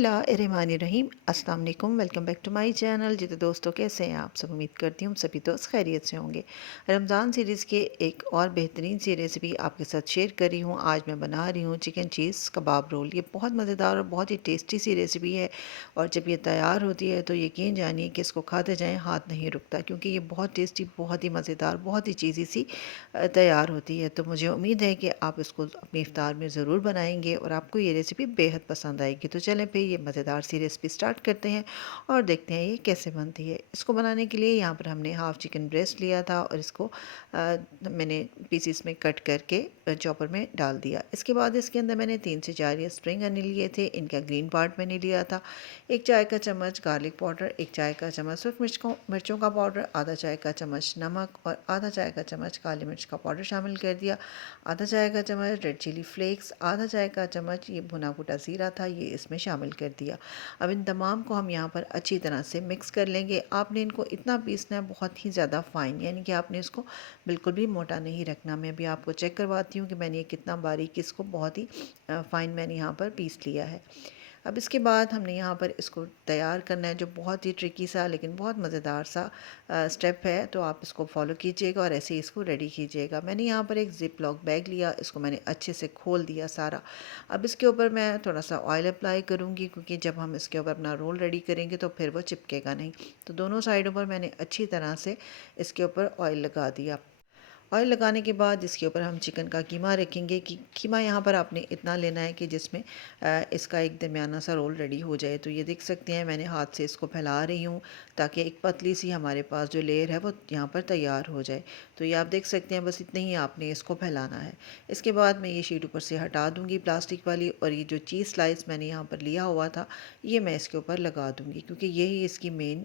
बिस्मिल्लाहिर्रहमानिर्रहीम। अस्सलाम वालेकुम। Welcome back to my channel. जी तो दोस्तों, कैसे हैं आप सब? उम्मीद करती हूँ सभी दोस्त खैरियत से होंगे। रमज़ान सीरीज़ के एक और बेहतरीन सी रेसिपी आपके साथ शेयर कर रही हूँ। आज मैं बना रही हूँ चिकन चीज़ कबाब रोल। ये बहुत मज़ेदार और बहुत ही टेस्टी सी रेसिपी है, और जब ये तैयार होती है तो यकीन जानिए कि इसको खाते जाएँ हाथ नहीं रुकता, क्योंकि ये बहुत टेस्टी, बहुत ही मज़ेदार, बहुत ही चीज़ी सी तैयार होती है। तो मुझे उम्मीद है कि आप इसको अपनी इफ्तार में ज़रूर बनाएंगे और आपको ये रेसिपी बेहद पसंद आएगी। तो चलें फिर ये मज़ेदार सी रेसिपी स्टार्ट करते हैं और देखते हैं ये कैसे बनती है। इसको बनाने के लिए यहाँ पर हमने हाफ़ चिकन ब्रेस्ट लिया था और इसको मैंने पीसीस में कट करके चॉपर में डाल दिया। इसके बाद इसके अंदर मैंने 3 से 4 ये स्प्रिंग अनियन लिए थे। इनका ग्रीन पार्ट मैंने लिया था। 1 चाय का चम्मच गार्लिक पाउडर, 1 चाय का चम्मच सूख मिर्चों का पाउडर, आधा चाय का चम्मच नमक और आधा चाय का चम्मच काली मिर्च का पाउडर शामिल कर दिया। आधा चाय का चम्मच रेड चिली फ्लेक्स, आधा चाय का चम्मच ये भुना कुटा ज़ीरा था, ये इसमें शामिल कर दिया। अब इन तमाम को हम यहाँ पर अच्छी तरह से मिक्स कर लेंगे। आपने इनको इतना पीसना है, बहुत ही ज़्यादा फ़ाइन, यानी कि आपने इसको बिल्कुल भी मोटा नहीं रखना। मैं अभी आपको चेक करवाती हूँ कि मैंने ये कितना बारीक इसको बहुत ही फ़ाइन मैंने यहाँ पर पीस लिया है। अब इसके बाद हमने यहाँ पर इसको तैयार करना है, जो बहुत ही ट्रिकी सा लेकिन बहुत मज़ेदार सा स्टेप है। तो आप इसको फॉलो कीजिएगा और ऐसे ही इसको रेडी कीजिएगा। मैंने यहाँ पर एक ज़िप लॉक बैग लिया, इसको मैंने अच्छे से खोल दिया सारा। अब इसके ऊपर मैं थोड़ा सा ऑयल अप्लाई करूँगी, क्योंकि जब हम इसके ऊपर अपना रोल रेडी करेंगे तो फिर वो चिपकेगा नहीं। तो दोनों साइडों पर मैंने अच्छी तरह से इसके ऊपर ऑयल लगा दिया। ऑयल लगाने के बाद इसके ऊपर हम चिकन का कीमा रखेंगे। कि कीमा यहाँ पर आपने इतना लेना है कि जिसमें इसका एक दरमियाना सा रोल रेडी हो जाए। तो ये देख सकते हैं, मैंने हाथ से इसको फैला रही हूँ ताकि एक पतली सी हमारे पास जो लेयर है वो यहाँ पर तैयार हो जाए। तो ये आप देख सकते हैं, बस इतने ही आपने इसको फैलाना है। इसके बाद मैं ये शीट ऊपर से हटा दूँगी प्लास्टिक वाली, और ये जो चीज़ स्लाइस मैंने यहाँ पर लिया हुआ था ये मैं इसके ऊपर लगा दूँगी, क्योंकि यही इसकी मेन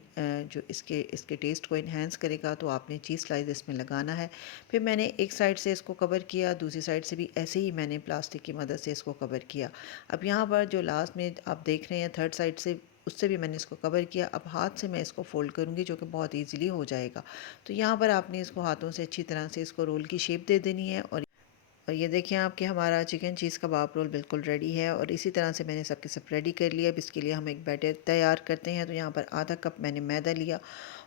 जो इसके टेस्ट को इन्हेंस करेगा। तो आपने चीज़ स्लाइस इसमें लगाना है। फिर मैंने एक साइड से इसको कवर किया, दूसरी साइड से भी ऐसे ही मैंने प्लास्टिक की मदद से इसको कवर किया। अब यहाँ पर जो लास्ट में आप देख रहे हैं थर्ड साइड से, उससे भी मैंने इसको कवर किया। अब हाथ से मैं इसको फ़ोल्ड करूँगी, जो कि बहुत ईजीली हो जाएगा। तो यहाँ पर आपने इसको हाथों से अच्छी तरह से इसको रोल की शेप दे देनी है। और ये देखिए आपके हमारा चिकन चीज़ कबाब रोल बिल्कुल रेडी है, और इसी तरह से मैंने सबके सब रेडी कर लिया। अब इसके लिए हम एक बैटर तैयार करते हैं। तो यहाँ पर आधा कप मैंने मैदा लिया,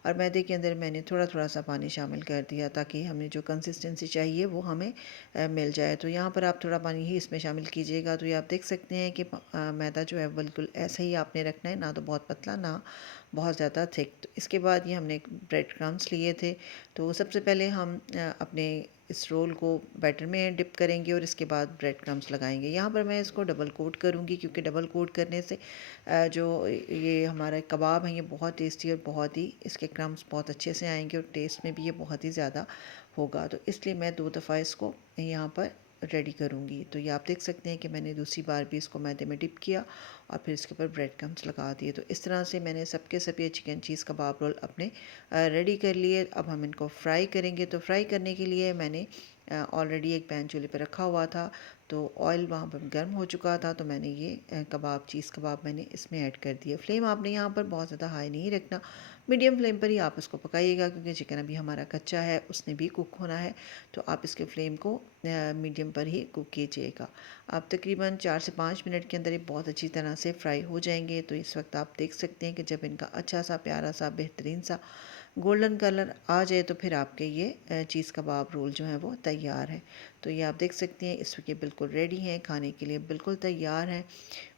और मैदे के अंदर मैंने थोड़ा थोड़ा सा पानी शामिल कर दिया, ताकि हमें जो कंसिस्टेंसी चाहिए वो हमें मिल जाए। तो यहाँ पर आप थोड़ा पानी ही इसमें शामिल कीजिएगा। तो ये आप देख सकते हैं कि मैदा जो है बिल्कुल ऐसे ही आपने रखना है, ना तो बहुत पतला ना बहुत ज़्यादा थिक। तो इसके बाद ये हमने ब्रेड क्रम्स लिए थे। तो सबसे पहले हम अपने इस रोल को बैटर में डिप करेंगे और इसके बाद ब्रेड क्रम्स लगाएंगे। यहाँ पर मैं इसको डबल कोट करूँगी, क्योंकि डबल कोट करने से जो ये हमारा कबाब है ये बहुत टेस्टी और बहुत ही इसके क्रम्स बहुत अच्छे से आएंगे, और टेस्ट में भी ये बहुत ही ज़्यादा होगा। तो इसलिए मैं 2 दफ़ा इसको यहाँ पर रेडी करूँगी। तो ये आप देख सकते हैं कि मैंने दूसरी बार भी इसको मैदे में डिप किया और फिर इसके ऊपर ब्रेड क्रम्स लगा दिए। तो इस तरह से मैंने सबके सब ये चिकन चीज़ कबाब रोल अपने रेडी कर लिए। अब हम इनको फ्राई करेंगे। तो फ्राई करने के लिए मैंने ऑलरेडी एक पैन चूल्हे पर रखा हुआ था, तो ऑयल वहाँ पर गर्म हो चुका था। तो मैंने ये कबाब चीज़ कबाब मैंने इसमें ऐड कर दिया। फ्लेम आपने यहाँ पर बहुत ज़्यादा हाई नहीं रखना, मीडियम फ्लेम पर ही आप इसको पकाइएगा, क्योंकि चिकन अभी हमारा कच्चा है, उसने भी कुक होना है। तो आप इसके फ्लेम को मीडियम पर ही कुक कीजिएगा। आप तकरीबन 4 से 5 मिनट के अंदर ये बहुत अच्छी तरह से फ्राई हो जाएंगे। तो इस वक्त आप देख सकते हैं कि जब इनका अच्छा सा प्यारा सा बेहतरीन सा गोल्डन कलर आ जाए तो फिर आपके ये चीज़ कबाब रोल जो है वो तैयार है। तो ये आप देख सकते हैं इस वक्त ये बिल्कुल रेडी हैं, खाने के लिए बिल्कुल तैयार हैं।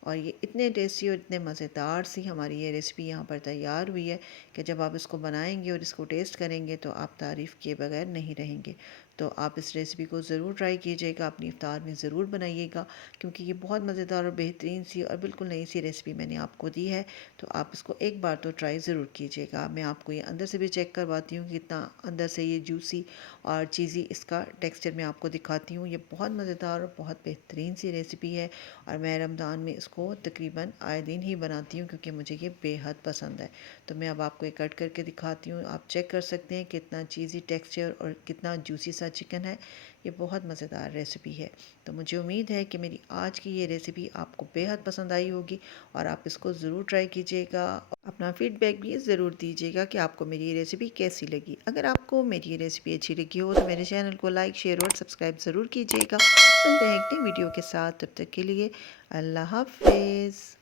और ये इतने टेस्टी और इतने मज़ेदार सी हमारी ये रेसिपी यहाँ पर तैयार हुई है कि जब आप इसको बनाएंगे और इसको टेस्ट करेंगे तो आप तारीफ़ किए बगैर नहीं रहेंगे। तो आप इस रेसिपी को ज़रूर ट्राई कीजिएगा, अपनी इफ्तार में ज़रूर बनाइएगा, क्योंकि ये बहुत मज़ेदार और बेहतरीन सी और बिल्कुल नई सी रेसिपी मैंने आपको दी है। तो आप इसको एक बार तो ट्राई ज़रूर कीजिएगा। मैं आपको ये अंदर से भी चेक करवाती हूँ कि कितना अंदर से ये जूसी और चीज़ी इसका टेक्सचर मैं आपको दिखाती हूँ। ये बहुत मज़ेदार और बहुत बेहतरीन सी रेसिपी है, और मैं रमज़ान में इसको तकरीबन आए दिन ही बनाती हूँ, क्योंकि मुझे ये बेहद पसंद है। तो मैं अब आपको एक कट करके दिखाती हूँ। आप चेक कर सकते हैं कितना चीज़ी टेक्सचर और कितना जूसी सा चिकन है। ये बहुत मज़ेदार रेसिपी है। तो मुझे उम्मीद है कि मेरी आज की ये रेसिपी आपको बेहद पसंद आई होगी, और आप इसको ज़रूर ट्राई कीजिएगा। अपना फीडबैक भी ज़रूर दीजिएगा कि आपको मेरी ये रेसिपी कैसी लगी। अगर आपको मेरी ये रेसिपी अच्छी लगी हो तो मेरे चैनल को लाइक, शेयर और सब्सक्राइब ज़रूर कीजिएगा। मिलते हैं एक नई वीडियो के साथ, तब तक के लिए अल्लाह हाफ़िज़।